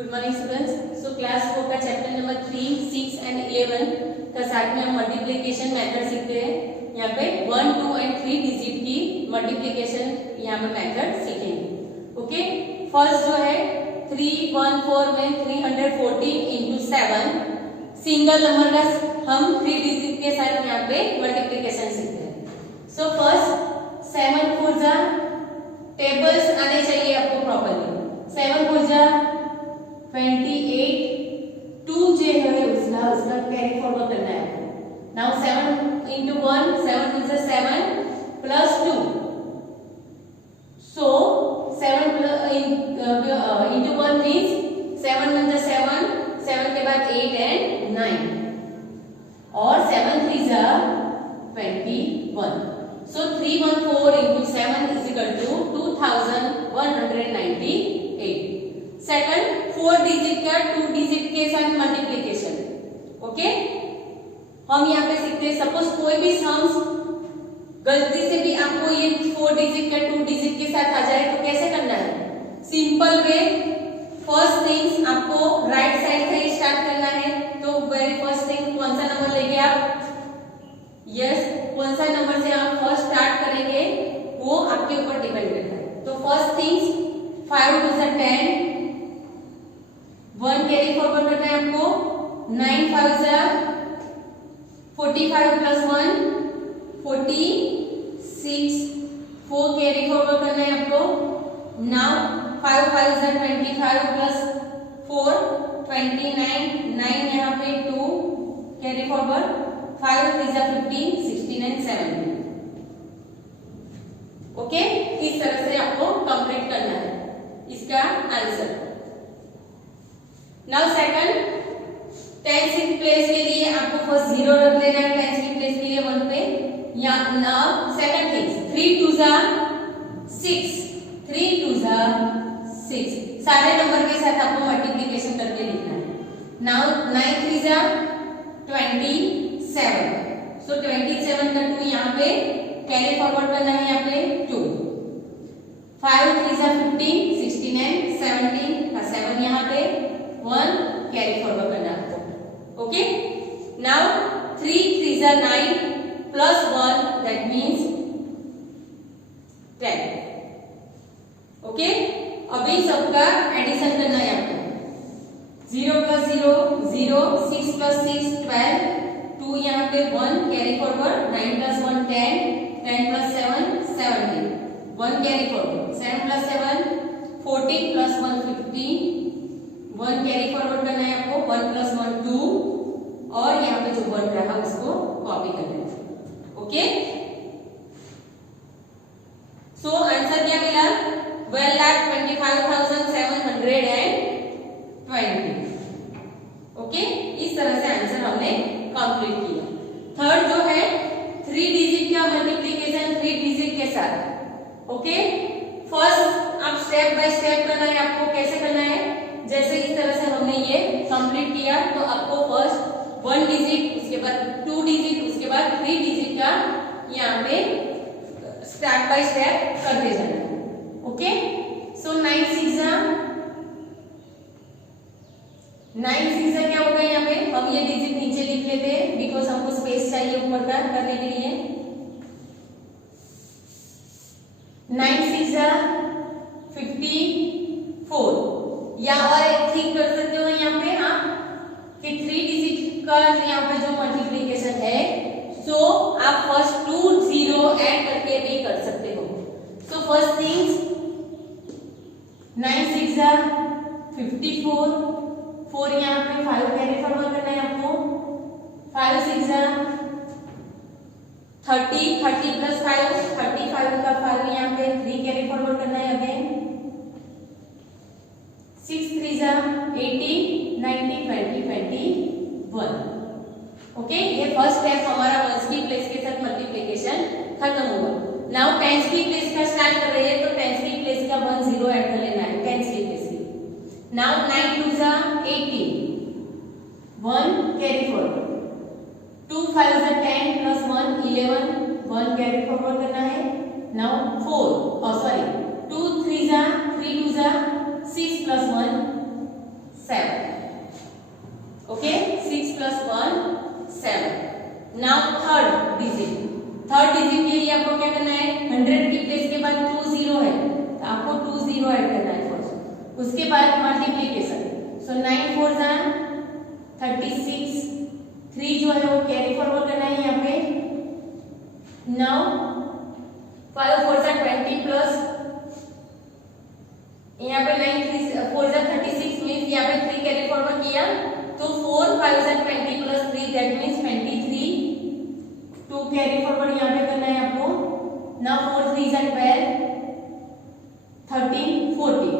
Good morning students. So class 4 का chapter number 3, 6 and 11 का साथ में हम मल्टीप्लिकेशन मेथड सीखते हैं। यहाँ पे 1, 2 एंड 3 डिजिट की मल्टीप्लिकेशन यहाँ पे मेथड सीखेंगे। ओके, फर्स्ट जो है 3, 1, 4 में 314 इंटू 7 सिंगल नंबर का हम 3 डिजिट के साथ यहाँ पे मल्टीप्लिकेशन सीखते हैं। सो फर्स्ट 7 4 जा टेबल्स आने चाहिए आपको प्रॉपरली। 7 4 जा 28, 2 जो है उसका कैरी फॉरवर्ड करना है। Now 7 into 1, 7 is 7 plus 2. So 7 into 1 means 7 means 7, 7 के बाद 8 and 9 और 7 3 is 21. So 314 into 7 is equal to 2198. Second 4 digit का 2 डिजिट के साथ मल्टीप्लिकेशन। ओके, हम यहाँ पे सीखते हैं सपोज कोई भी सम्स गलती से भी आपको ये 4 डिजिट का 2 डिजिट के साथ आ जाए तो कैसे करना है? सिंपल वे, फर्स्ट थिंग्स आपको राइट साइड से ही स्टार्ट करना है। तो वेरी फर्स्ट थिंग कौन सा नंबर लेंगे आप? यस, कौन सा नंबर से आप फर्स्ट स्टार्ट करेंगे वो आपके ऊपर डिपेंड करता है। तो first things 5 to 10, 1 carry forward करना है आपको। 9 5 जा 45 प्लस 1 46, 4 कैरी फॉरवर्ड करना है आपको। नाउ 5 5 जा 25 प्लस 4 29, 9 यहाँ पे 2 कैरी फॉरवर्ड, 5 3 जा 15, 16 एंड 17। ओके, इस तरह से आपको कंप्लीट करना है इसका आंसर। नाउ सेकंड 10 की प्लेस के लिए आपको फर्स्ट 0 रख लेना है। 10 की प्लेस के लिए 1 पे। या नाउ सेकंड थिंग 3 2 जा 6, 3 2 जा 6 सारे नंबर के साथ आपको मल्टीप्लिकेशन करके लिखना है। नाउ 9 3 जा 27, सो 27 का 2 यहाँ पे कैरी फॉरवर्ड करना है। यहाँ पे 2 5 3 जा 15, 16 एंड 17 का 7 यहाँ पे 1 कैरी फॉरवर्ड करना आपको। ओके, नाउ 3 3 जा 9 प्लस 1 दैट मीन्स 10। ओके, अभी सबका एडिशन करना है आपको। 0 प्लस 0 0, 6 प्लस 6 12, 2 यहाँ पे 1 carry forward, 9 plus 1 10, 10 plus 7 17, 1 carry forward, 7 plus 7 14 plus 1 15, 1 carry forward करना है आपको। 1 प्लस 1 2 और यहाँ पे जो 1 रहा उसको कॉपी कर लेना है। ओके, सो आंसर क्या मिला? 12,25,720। ओके, इस तरह से आंसर हमने कंप्लीट किया। थर्ड जो है 3 डिजिट का मल्टीप्लिकेशन 3 डिजिट के साथ। ओके, फर्स्ट आप स्टेप बाय स्टेप करना है आपको। कैसे करना है? जैसे इस तरह से हमने ये कंप्लीट किया तो आपको फर्स्ट 1 डिजिट, उसके बाद 2 डिजिट, उसके बाद 3 डिजिट का यहाँ पे स्टेप बाय स्टेप करते जाना। ओके, सो 9 6 जा 9 6 जा क्या होगा? यहाँ पे हम ये डिजिट नीचे लिख लेते हैं बिकॉज हमको स्पेस चाहिए ऊपर का करने के लिए। 9 6 जा 54। या और एक थिंग कर सकते हो यहाँ पे आप कि 3 डिजिट का यहाँ पे जो मल्टीप्लिकेशन है सो आप फर्स्ट 2 0 ऐड करके भी कर सकते हो। सो फर्स्ट थिंग्स 9 6 जा 54, 4 यहाँ पे 5 कैरी फॉरवर्ड करना है आपको। 5 6 जा 30, 30 प्लस 5 35 का 5 यहाँ पे 3 कैरी फॉरवर्ड करना है अगेन। 6 3 जा 80, 90 20 21। ओके, ये फर्स्ट स्टेप हमारा 1s की प्लेस के साथ मल्टीप्लिकेशन खत्म हुआ। नाउ 10s की प्लेस का स्टार्ट कर रहे हैं तो 10s की प्लेस का 1 0 ऐड कर लेना है 10s की प्लेस की। नाउ 9 2 जा 80, 1 कैरी फॉरवर्ड, 2 5 जा 10 प्लस 1 11, 1 कैरी फॉरवर्ड करना है। नाउ 2 3 जा 6 plus 1 नाउ थर्ड डिजिट के लिए आपको क्या करना है, 100 की प्लेस के बाद 2 जीरो है तो आपको 2 जीरो ऐड करना है फर्स्ट, उसके बाद मल्टीप्लीकेशन। सो 9 4 जा 36, 3 जो है वो कैरी फॉरवर्ड करना है यहाँ पे। नाउ 5 4 जा 20 प्लस यहाँ पे 9 3 4 जा 36 मींस यहाँ पे 3 कैरी फॉरवर्ड किया तो 4 5 जा 20 plus 3 that means 23, 2 carry forward यहाँ पे करना है आपको। नाउ 4 3 जा 12, 13 14।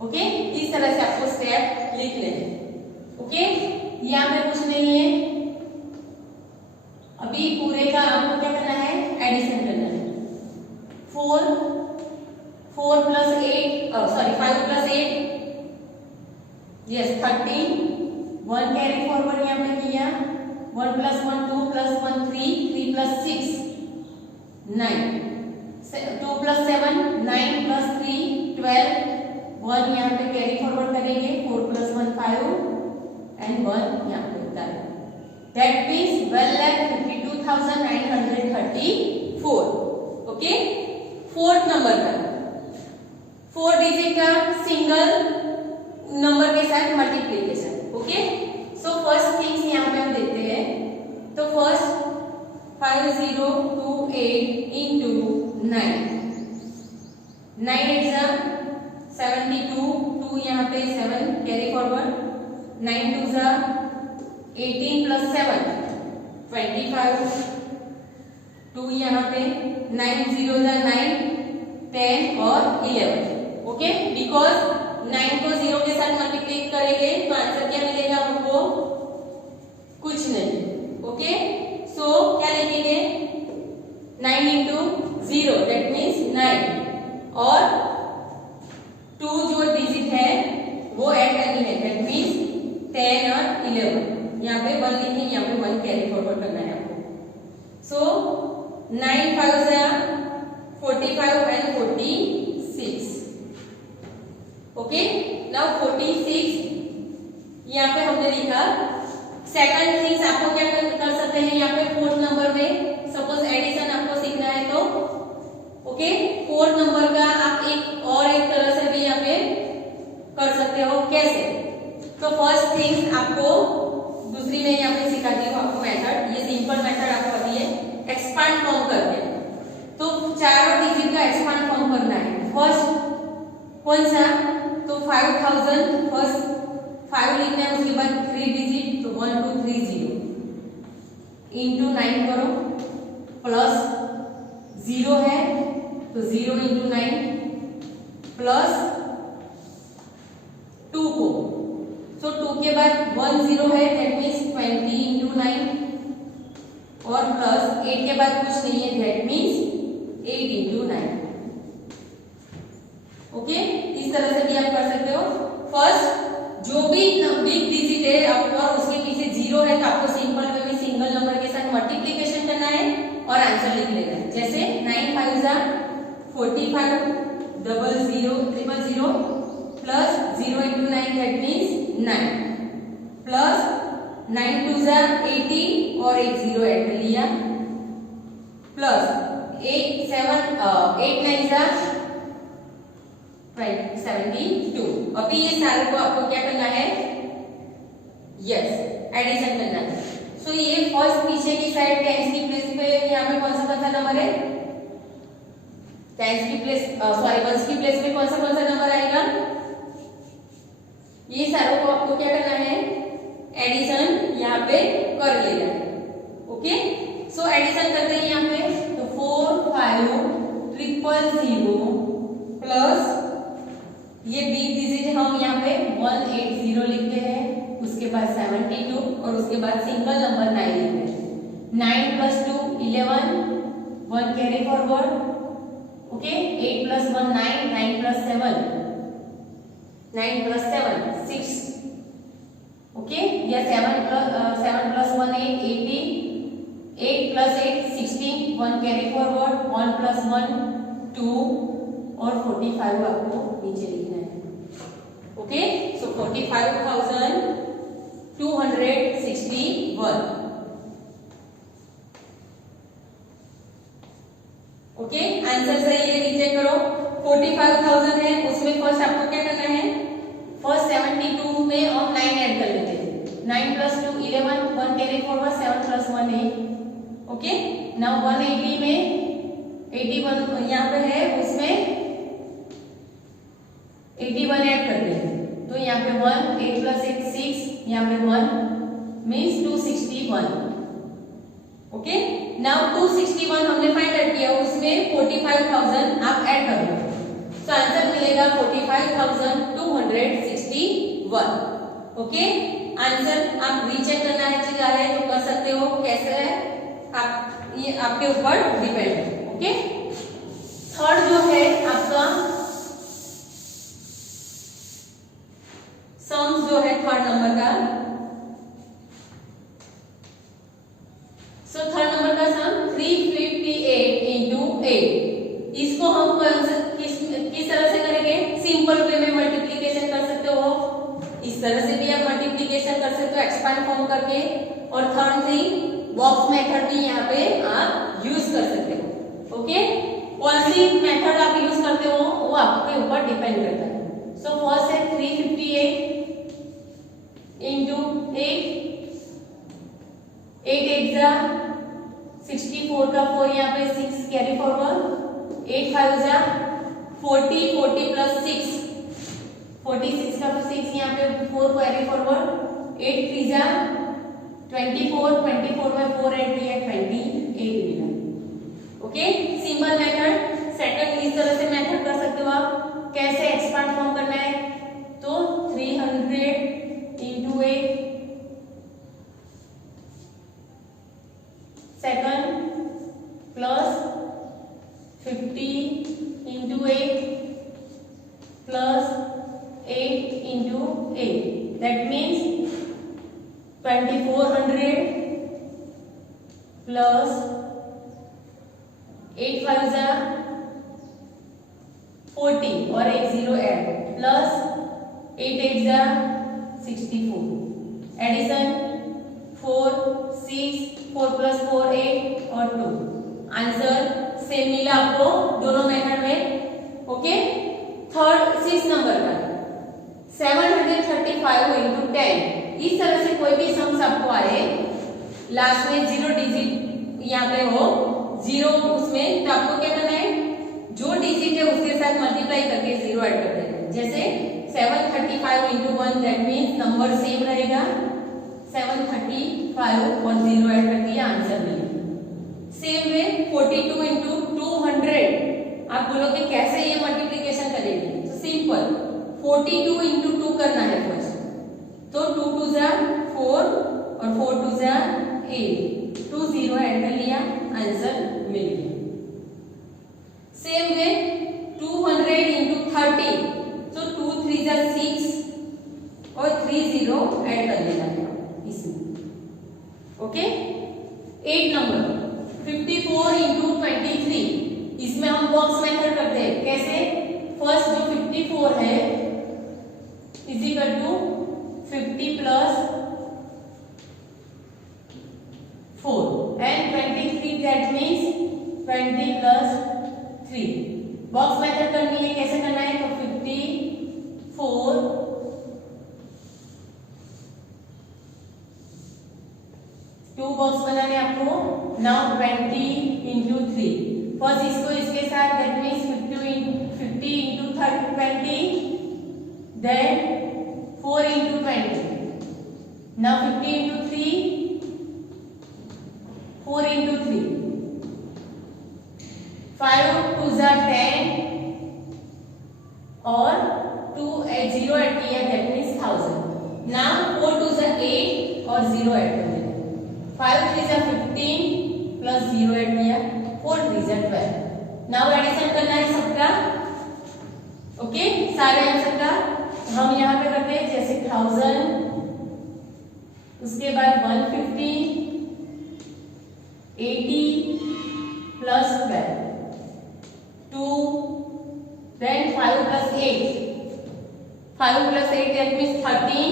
ओके, इस तरह से आपको स्टेप लिख लेना। ओके, यहाँ पे कुछ नहीं है, अभी पूरे का आपको क्या करना है, एडिशन करना है। 4 plus 8 sorry 5 plus 8 yes 13, 1 carry forward यहाँ पे किया, 1 plus 1 2 plus 1 3, 3 plus 6 9, 2 plus 7 9 plus 3 12, 1 यहाँ पे कैरी फॉरवर्ड करेंगे, 4 प्लस 1 5 एंड 1 यहाँ पे उतारेंगे। That means 12,52,934। Okay, fourth number का 4 डिजिट का सिंगल नंबर के साथ multiplication. Okay, so first things यहाँ पे हम देखते हैं। तो फर्स्ट 5028 इंटू 9, 9 8 जा 72, 2 यहाँ पे 7 कैरी फॉरवर्ड, 9 2 जा 18 प्लस 7 25, 2 यहाँ पे 9 0 जा 9 10 और 11। ओके, बिकॉज 9 को 0 के साथ मल्टीप्लाई करेंगे तो आंसर क्या मिलेगा हमको, कुछ नहीं। ओके, सो क्या लिखेंगे 9 इंटू 0 दैट मीन्स 9 और 2 जो डिजिट है वो ऐड करनी है दैट मीन्स 10 और 11। यहाँ पे 1 लिखेंगे, यहाँ पे 1 कैरी फॉरवर्ड करना है आपको। सो 9 5 जा 45 एंड 46। ओके, नाउ 46 यहाँ पे हमने लिखा। सेकंड थिंग्स आपको क्या कर सकते हैं यहाँ पे फोर्थ नंबर में, सपोज एडिशन आपको सीखना है तो ओके, फोर्थ नंबर का आप एक तरह से भी यहाँ पे कर सकते हो। कैसे, तो फर्स्ट थिंग्स आपको दूसरी में यहाँ पे सिखाती हूँ आपको मेथड, ये सिंपल मेथड आपको अभी है, एक्सपांड फॉर्म करते हैं। तो चारों डिजिट का एक्सपांड फॉर्म करना है। फर्स्ट कौन सा, तो 5000 फर्स्ट 5 लिखना है, उसके बाद 3 डिजिट तो 1230 इंटू 9 करो, प्लस 0 है तो 0 इंटू 9 प्लस 2 को, सो 2 के बाद 1 0 है दैट मीन्स 20 इंटू 9 और प्लस 8 के बाद कुछ नहीं है दैट मीन्स 8 इंटू 9। ओके, इस तरह से भी आप कर सकते हो। फर्स्ट जो भी बिग डिजिट है और उसके पीछे 0 है तो आपको सिंपल वे में सिंगल नंबर के साथ मल्टीप्लिकेशन करना है और आंसर लिख लेना है। जैसे 9 5 जा 45 0000 plus 0 into 9 that means 9 plus 9 2 जा 80 और एक 0 ऐड कर लिया प्लस 8 9 जा 72। अभी ये सारे को आपको क्या करना है, यस एडिशन करना है। सो ये फर्स्ट पीछे की साइड टेंस की प्लेस पे यहाँ पे कौन सा नंबर है, टेंस की प्लेस सॉरी वंस की प्लेस पे कौन सा नंबर आएगा, ये सारों को आपको क्या करना है, एडिशन यहाँ पे कर लेना है। ओके, सो एडिशन करते हैं यहाँ पे, तो 4 5 000 प्लस ये बिग डिजिट हम यहाँ पे 180 लिखते हैं, उसके बाद 72 और उसके बाद सिंगल नंबर 9 लिखते हैं। 9 plus 2 11, 1 carry forward. Okay, 8 plus 1 9, 9 plus 7 9 plus 7 6। Okay, या 7 plus 1 8 18, 8 plus 8 16, 1 carry forward, 1 plus 1 2 और 45 आपको नीचे लिखना है। ओके, सो 45,000 261। ओके, आंसर सही है, रीचेक करो। 45,000 है, उसमें फर्स्ट आपको क्या करना है, फर्स्ट 72 में हम 9 ऐड कर लेते हैं। 9 + 2 11, 1 कैरी फॉरवर्ड, 7 + 1 8। ओके, नाउ 180 में 81 यहाँ पे है, उसमें 81 ऐड करते हैं, तो यहाँ पे 1, 8 + 8 6, यहाँ पे 1 मीन्स 261। ओके, नाउ 261 हमने फाइंड आउट किया, उसमें 45,000 आप ऐड कर लो, तो आंसर मिलेगा 45,261। ओके, आंसर आप रीचेक करना है चाहे तो कर सकते हो, कैसे है आप, ये आपके ऊपर डिपेंड है। ओके, थर्ड जो है आपका सम्स जो है थर्ड नंबर का, सो थर्ड नंबर का सम 358 × 8। इसको हम किस तरह से करेंगे, सिंपल वे में मल्टीप्लीकेशन कर सकते हो, इस तरह से भी आप मल्टीप्लीकेशन कर सकते हो एक्सपांड फॉर्म करके, और थर्ड थिंग बॉक्स मेथड भी यहाँ पे आप यूज कर सकते हो। ओके, कौन सी मेथड आप यूज करते हो वो आपके ऊपर डिपेंड करता है। सो फर्स्ट है 358 × 8, 8 8 जा 64 का 4 यहाँ पे 6 कैरी फॉरवर्ड, 8 5 जा 40, 40 + 6 46 का 6 यहाँ पे 4 कैरी फॉरवर्ड, 8 3 जा 24, 24 में 4 ऐड किया 28 मिला। Okay, simple method. सेकंड इस तरह से मेथड कर सकते हो आप, कैसे एक्सपांड फॉर्म करना है, तो 300 × 8 second plus 50 × 8 plus 8 × 8, that means 2400 plus 8 5 जा 40 और एक 0 ऐड प्लस 8 8 जा 64, एडिशन 4 6 4 + 4 8 और 2, आंसर सेम मिला आपको दोनों मेथड में। ओके, थर्ड 6 नंबर का 735 × 10, इस तरह से कोई भी सम्स आपको आए, लास्ट में 0 डिजिट यहाँ पे हो 0, उसमें तो आपको क्या करना है, जो डिजिट है उसके साथ मल्टीप्लाई करके 0 ऐड कर देना है। जैसे 735 × 1, दैट मीन्स नंबर सेम रहेगा, 735 और 0 ऐड कर दिया, आंसर मिलेगा। सेम वे 42 × 200, आप बोलोगे कैसे ये मल्टीप्लिकेशन करेंगे, तो सिंपल 42 × 2 करना है फर्स्ट, तो 2 2 जा 4 और 4 2 जा 8, 2 0 ऐड कर लिया, आंसर मिल गया। सेम वे 200 × 30, तो 2 3 जा 6 और 3 0 ऐड कर लेना है इसमें। ओके, 8 नंबर 54 × 23, इसमें हम बॉक्स मेथड करते हैं, कैसे, फर्स्ट जो 54 है is equal to 50 + 4 and 23, that means 20 + 3। Box method करनी है, कैसे करना है, तो 54 2 बॉक्स बनाने आपको, नाउ 20 × 3, फर्स्ट इसको इसके साथ, दैट मीन्स 50 × 20, देन 4 × 20, नाउ 50 × 3, 4 × 3, 5 2 जा 10 और 2 0 ऐड किया, दैट मीन्स 1000। नाउ 4 2 जा 8 और 0 ऐड कर दिया, 5 3 जा 15 प्लस 0 ऐड किया, 4 3 जा 12। नाउ एडिशन करना है सबका। ओके, सारे आंसर का हम यहाँ पे करते हैं, जैसे 1000, उसके बाद 150 80 plus 12 2, then 5 + 8, 5 + 8 that means 13,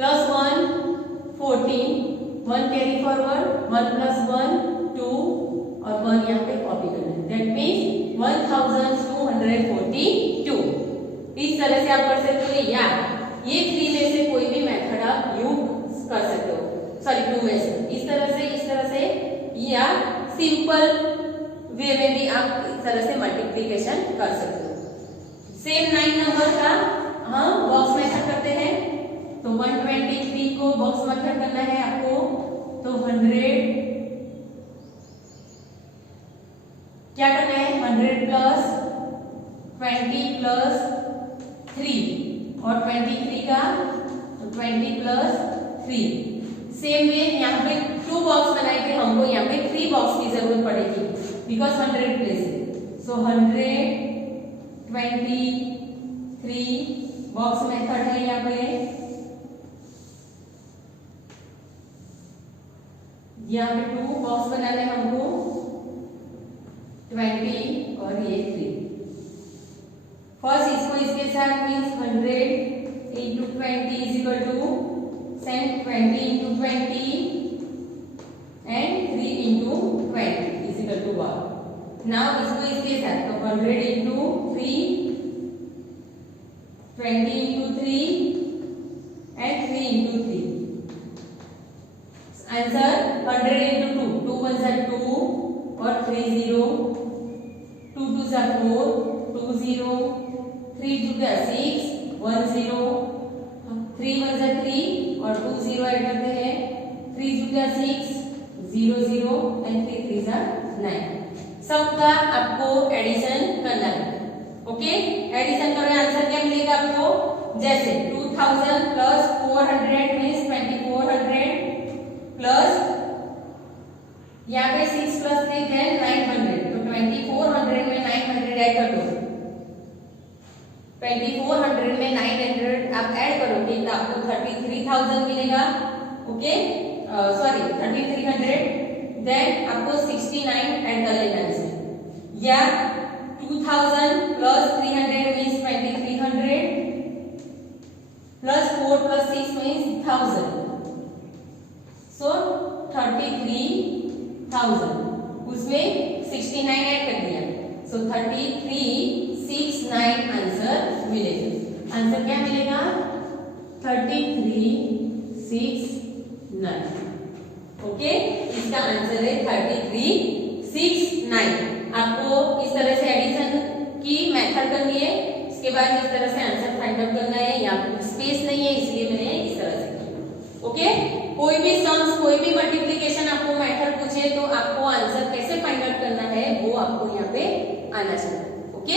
+1 14, 1 carry forward, 1 + 1 2 और 1 यहाँ पे कॉपी करना है। That means 1242। इस तरह से आप कर सकते हो, या ये 3 में से कोई भी मेथड आप यूज कर सकते हो, सॉरी 2 में से इस तरह से, या सिंपल वे में भी आप इस तरह से मल्टीप्लिकेशन कर सकते हो। सेम 9 नंबर का हम बॉक्स मेथड करते हैं, तो 123 को बॉक्स मेथड करना है आपको, तो 100 क्या करना है, 100 + 20 + 3 और 23 का 20 + 3। सेम वे यहाँ पे 2 बॉक्स बनाए थे, हमको यहाँ पे 3 बॉक्स की जरूरत पड़ेगी बिकॉज 100 प्लेस है। सो 123 बॉक्स मेथड है यहाँ पे, यहाँ पे 2 बॉक्स बनाने हमको 20 और ये 3। फर्स्ट इसको इसके साथ मीन्स 100 × 20 = 20 × 20 and 3 × 20 = 1। नाउ इसको इसके साथ, तो 100 × 3, 20 × 3 and 3 × 3। आंसर 100 × 2, 2 1s are 2 और 3 0, 2 2s are 4, 2 0, 3 2 are 6, 1 0, 3 1s are 3 और 2 0 ऐड करते हैं, 3 2 are 6, 0 0 and 3 3s are 9। सबका आपको एडिशन करना है, ओके। एडिशन करें, आंसर क्या मिलेगा आपको, जैसे 2000 + 400 मीन्स 2400 प्लस यहाँ पे 6 + 3 है 900, तो 2400 में 900 ऐड कर दो। 2400 में 900 आप ऐड करोगे तो आपको 33000 मिलेगा, ओके, सॉरी 3300। देन आपको 69 ऐड कर लेना है, या 2000 + 300 मीन्स 2300 + 4 + 6 मीन्स 1000, सो 33,000, उसमें 69 ऐड कर दिया, सो 3369 आंसर मिलेगा। आंसर क्या मिलेगा, 3369, ओके। इसका आंसर है 3369। आपको इस तरह से एडिशन की मेथड करनी है, इसके बाद इस तरह से आंसर फाइंड आउट करना है। यहाँ स्पेस नहीं है इसलिए मैंने इस तरह से किया, ओके। कोई भी सम्स, कोई भी मल्टीप्लिकेशन आपको मेथड पूछे तो आपको आंसर कैसे फाइंड आउट करना है वो आपको यहाँ पे आना चाहिए, ओके।